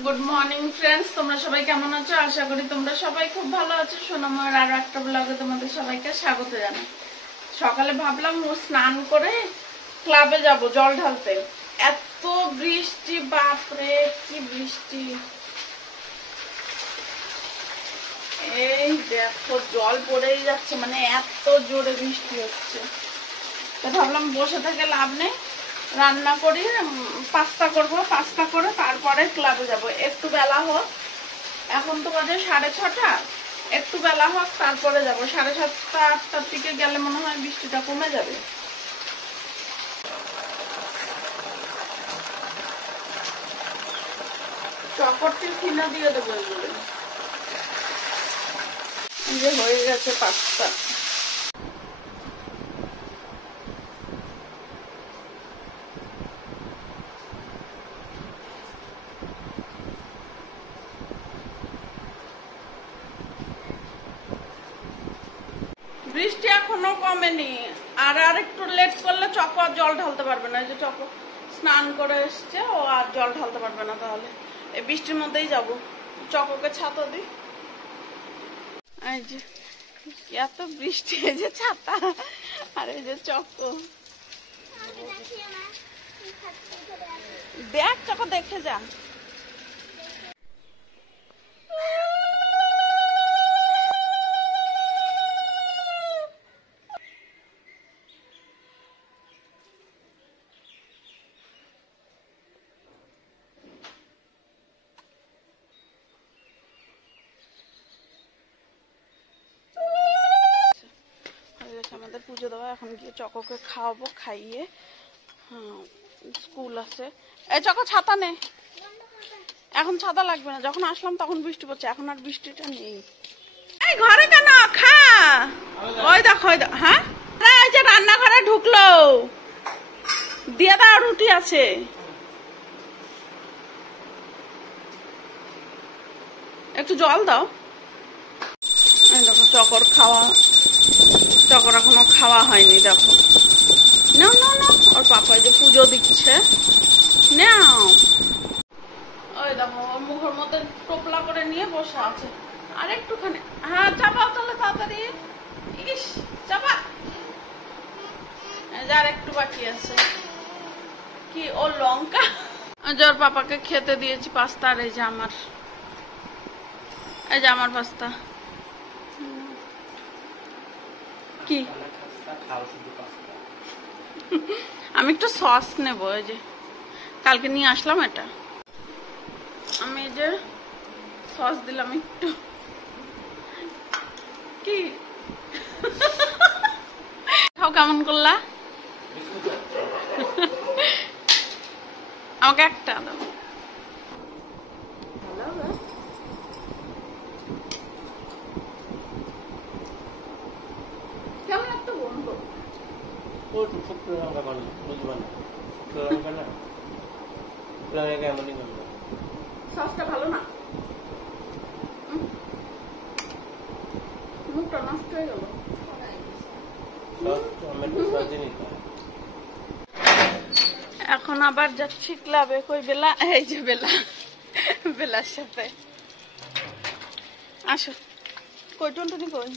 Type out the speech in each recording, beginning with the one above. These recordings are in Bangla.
গুড মর্নিং ফ্রেন্ডস, তোমরা সবাই কেমন আছো? আশা করি তোমরা সবাই খুব ভালো আছো। সোনামার আরো একটা ব্লগে তোমাদের সবাইকে স্বাগত জানাই। সকালে ভাবলাম ও স্নান করে ক্লাবে যাব জল ঢালতে। এত বৃষ্টি, বাপরে কি বৃষ্টি! এই দেখো জল পড়েই যাচ্ছে, মানে এত জোরে বৃষ্টি হচ্ছে। তো ভাবলাম বসে থেকে লাভ নেই, রান্না করি, পাস্তা করবো, পাস্তা করে তারপরে ক্লাবে যাব। একটু বেলা হোক, এখন তো বাজে 6:30, একটু বেলা হোক তারপরে যাব। 7:30 8টার দিকে গেলে মনে হয় বৃষ্টিটা কমে যাবে। চকরটি কিনে দিয়ে দেবো এগুলো। যে হয়ে গেছে পাস্তা। বৃষ্টি এখনো কমেনি, আর একটু লেট করলে চকো আর জল ঢালতে পারবে না। এই যে চকো স্নান করে এসছে, ও আর জল ঢালতে পারবে না। তাহলে এই বৃষ্টির মধ্যেই যাব। চকোকে ছাতা দিই। এই যে এত বৃষ্টি, এই যে ছাতা, আর এই যে চকো। দেখ চকো, দেখে যা। আমাদের পুজো দেওয়া, এখন গিয়ে চকোকে খাওয়াবো, খাইয়ে স্কুল আছে। এই চকো ছাতা নে, এখন ছাতা লাগবে না। যখন আসলাম তখন বৃষ্টি পড়ছে, এখন আর বৃষ্টিটা নেই। এই ঘরে কেন? খা। ওই দেখো, ওই দেখো। হ্যাঁ, এই যে রান্নাঘরে ঢুকলো, দিয়ে দাও, রুটি আছে। একটু জল দাও। এই দেখো চকর খাওয়া, চকর এখনো খাওয়া হয়নি। দেখো নাও নাও নাও, ওর পাপা যে পুজো দিচ্ছে, নাও। ওই দেখো মুখের মধ্যে টোপলা করে নিয়ে বসে আছে। আর একটুখানি, হ্যাঁ চাপাও তাহলে তাড়াতাড়ি। ইস চাপা, আর একটু বাকি আছে। কি ও লঙ্কা? ওর পাপাকে খেতে দিয়েছি পাস্তা। আর এই যে আমার, এই যে আমার পাস্তা। কি আমি একটু সস নেবো, এই যে কালকে নিয়ে আসলাম এটা। আমি এই যে সস দিলাম একটু। কি খাও, কেমন করলা? আমাকে একটা দাও। কেমন একটা গন্ধ। সসটা ভালো না, মুখটা নষ্ট হয়ে গেল। এখন আবার যাচ্ছি ক্লাবে। কই বেলা? এই যে বেলা, বেলার সাথে। আসো। কই টুনটুনি কই?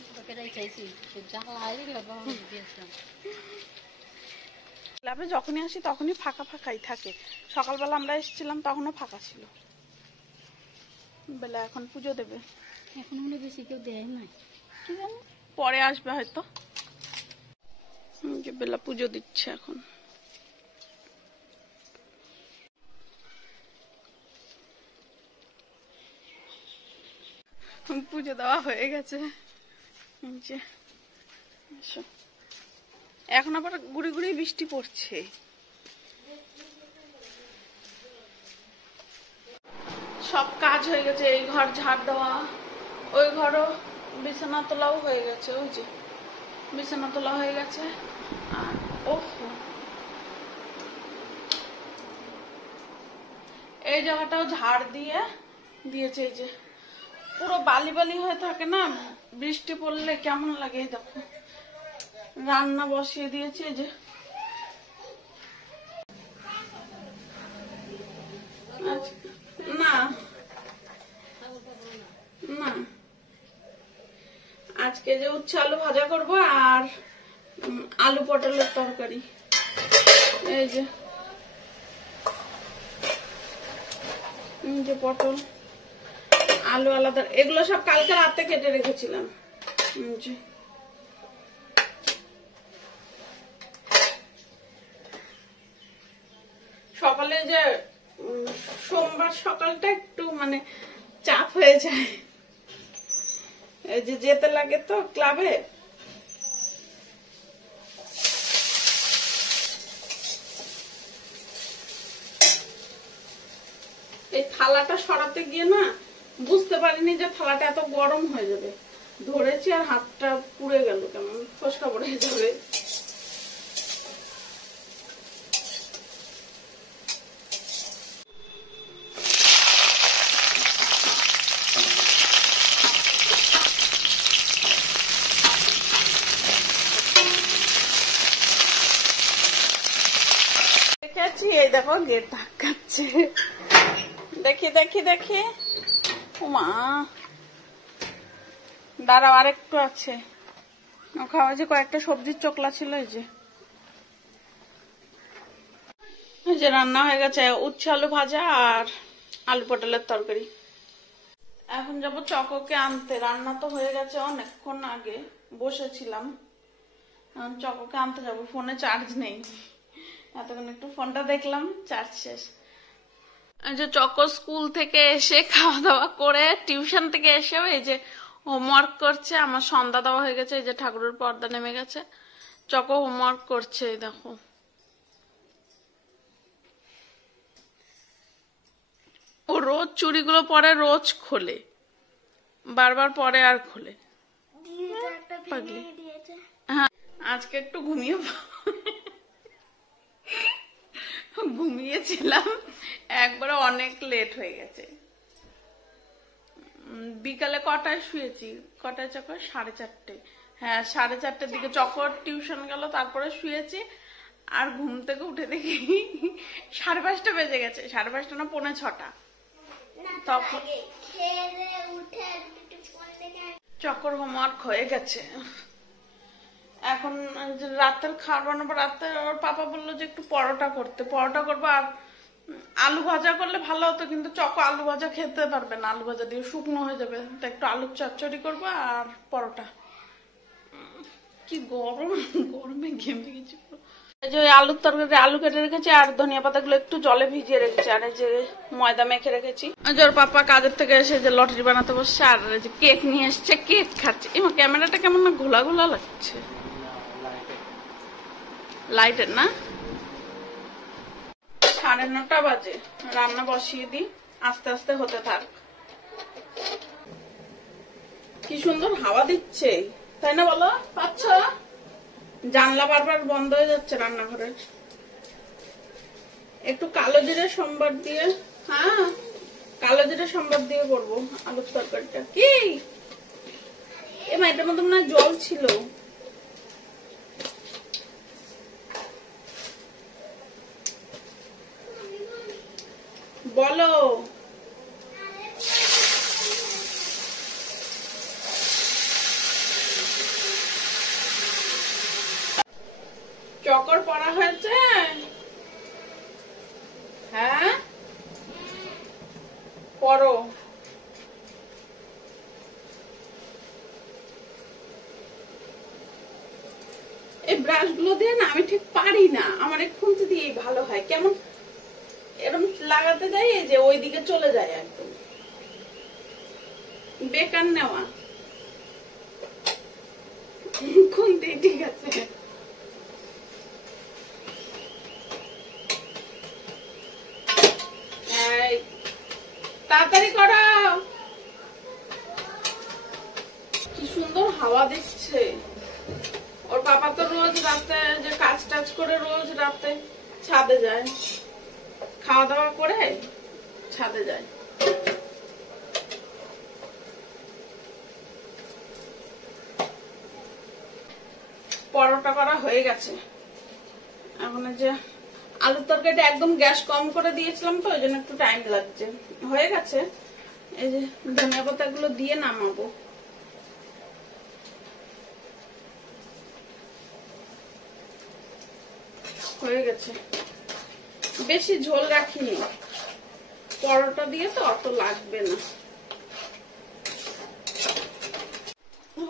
ক্লাবে যখনই আসি তখনই ফাঁকা ফাঁকাই থাকে। সকালবেলা আমরা এসেছিলাম তখনও ফাঁকা ছিল। বেলা এখন পুজো দেবে। এখন মনে বেশি কেউ দেয় না, কি জানি পরে আসবে হয়তো। বেলা পুজো দিচ্ছে এখন। পুজো দেওয়া হয়ে গেছে। এখন আবার গুড়ি গুড়ি বৃষ্টি পড়ছে। সব কাজ হয়ে গেছে। এই ঘর ঝাড় দেওয়া, ওই ঘরও বিছানা তোলাও হয়ে গেছে। ওই যে বিছানা তোলা হয়ে গেছে। আর এই জায়গাটাও ঝাড় দিয়েছে। এই যে পুরো বালি বালি হয়ে থাকে না, বৃষ্টি পড়লে কেমন লাগে। দেখো রান্না বসিয়ে দিয়েছে। এই যে না আজকে যে উচ্ছে আলু ভাজা করব আর আলু পটলের তরকারি। এই যে পটল আলু আলাদা, এগুলো সব কালকে রাতে কেটে রেখেছিলাম। সকালে যে সোমবার সকালটা একটু মানে চাপ হয়ে যায়, এই যে যেতে লাগে তো ক্লাবে। এই থালাটা সরাতে গিয়ে না বুঝতে পারিনি যে থালাটা এত গরম হয়ে যাবে, ধরেছি আর হাতটা পুড়ে গেল, কেমন ফসকা পড়ে যাবে। দেখেছি, এই দেখো গেট ধাক্কাচ্ছে, দেখি দেখি দেখি। ওমা দাঁড়াও, আর একটু আছে। খাওয়া যে কয়েকটা সবজির চোকলা ছিল। এই যে রান্না হয়ে গেছে, উচ্ছে আলু ভাজা আর আলু পটলের তরকারি। এখন যাবো চকোকে আনতে। রান্না তো হয়ে গেছে অনেকক্ষণ আগে, বসেছিলাম। এখন চকোকে আনতে যাবো। ফোনে চার্জ নেই, এতক্ষণ একটু ফোনটা দেখলাম, চার্জ শেষ। যে চকো স্কুল থেকে এসে খাওয়া দাওয়া করে টিউশন থেকে এসেও এই যে হোমওয়ার্ক করছে। আমার সন্ধ্যা দেওয়া হয়ে গেছে, এই যে ঠাকুরের পর্দা নেমে গেছে। চকো হোমওয়ার্ক করছে, দেখো। ও রোজ চুড়িগুলো পরে, রোজ খোলে, বারবার পরে আর খোলে। হ্যাঁ, আজকে একটু ঘুমিয়েছিলাম একবারে, অনেক লেট হয়ে গেছে। বিকালে কটায় শুয়েছি? কটায় চকর? 4:30। হ্যাঁ, 4:30 দিকে চকর টিউশন গেল, তারপরে শুয়েছি। আর ঘুম থেকে উঠে দেখি 5:30 বেজে গেছে। 5:30 না, 5:45। তখন চকর হোমওয়ার্ক হয়ে গেছে। এখন রাতের খাবার বানাবো। রাতে ওর পাপা বললো যে একটু পরোটা করতে, পরোটা করবো। আর আলু ভাজা করলে ভালো হতো, কিন্তু চকো আলু ভাজা খেতে পারবে না, আলু ভাজা দিয়ে শুকনো হয়ে যাবে। তো একটু আলুর চচ্চড়ি করবো আর পরোটা। কি গরম, গরমে ঘেমে গেছি। এই যে আলুর তরকারি, আলু কেটে রেখেছি আর ধনিয়া পাতাগুলো একটু জলে ভিজিয়ে রেখেছি। আর এই যে ময়দা মেখে রেখেছি। ওর পাপা কাজের থেকে এসে যে লটারি বানাতে বসছে, আর এই যে কেক নিয়ে এসছে, কেক খাচ্ছে। এবার ক্যামেরাটা কেমন না ঘোলা ঘোলা লাগছে, লাইটের না। 9:30 বাজে, রান্না বসিয়ে দিই, আস্তে আস্তে হতে থাক। কি সুন্দর হাওয়া দিচ্ছে, তাই না বলো? পাচ্ছ? জানলা বারবার বন্ধ হয়ে যাচ্ছে রান্নাঘরের। একটু কালো জিরে সম্বার দিয়ে, হ্যাঁ কালো জিরে সম্বার দিয়ে করবো আলুর তরকারিটা। কি এটার মধ্যে মনে হয় জল ছিল। বলো। চকর পড়া হয়েছে? হ্যাঁ, পড়ো। এই ব্রাশ গুলো দিয়ে না আমি ঠিক পারি না, আমার এই খুঁজে দিয়ে ভালো হয়। কেমন এরকম লাগাতে যাই, এই যে ওই দিকে চলে যায়, একদম বেকার নেওয়া। খুঁজতে ঠিক আছে। তাড়াতাড়ি করো। কি সুন্দর হাওয়া দিচ্ছে। ওর বাবা তো রোজ রাতে যে কাজ টাজ করে, রোজ রাতে ছাদে যায়, খাওয়া দাওয়া করে ছাদে যায়। পরোটা করা হয়ে গেছে। এখন যে আলুর তরকারিটা একদম গ্যাস কম করে দিয়েছিলাম, তো ওই জন্য একটু টাইম লাগছে। হয়ে গেছে। এই যে ধনিয়া পাতা গুলো দিয়ে নামাবো। হয়ে গেছে, বেশি ঝোল রাখিনি, পরোটা দিয়ে তো অত লাগবে না।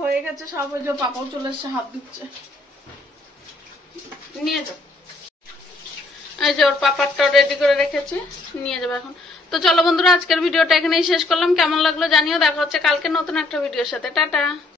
হয়ে গেছে সব। ওই যে পাপাও চলে এসছে, হাত ধুচ্ছে, নিয়ে যাও। এই যে ওর পাপারটাও রেডি করে রেখেছি, নিয়ে যাবো এখন। তো চলো বন্ধুরা, আজকের ভিডিওটা এখানেই শেষ করলাম। কেমন লাগলো জানিও। দেখা হচ্ছে কালকে নতুন একটা ভিডিওর সাথে। টাটা।